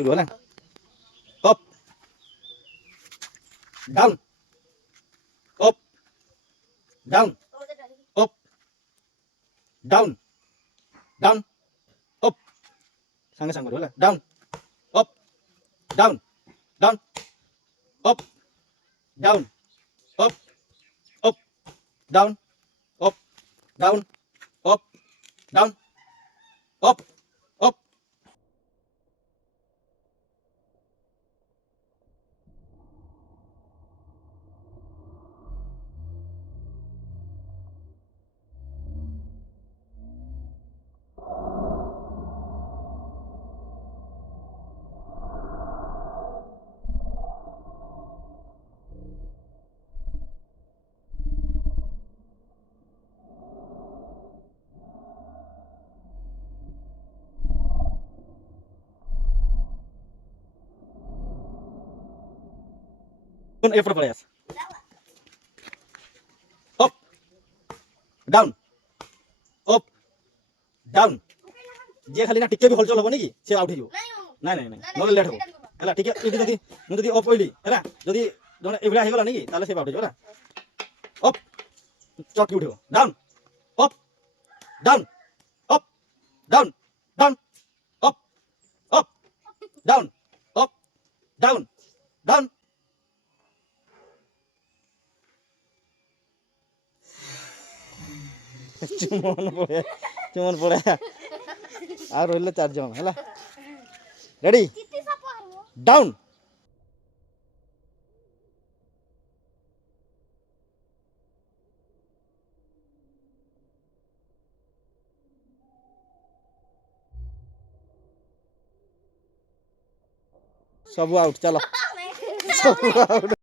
शुरू है ना up down up down up down down up संगे संगे बोला down up down down up down up up down up down up down up up এরপর পড়ে আছে আপ ডাউন আপ ডাউন যে খালি না টিকে বি হলচল হব নাকি সে আউট হইব নাই নাই নাই নলে লেট হব হেলা ঠিক আছে যদি মু যদি অফ হইলি হেলা যদি যখন এগুলা হয়ে গলা নাকি তাহলে সে আউট হইব হেলা আপ চট কি উঠিব down up down up down down up up down up down down চুমন পড়ে আর রইলে 4 জন হেলা রেডি ডাউন सब आउट चलो सब आउट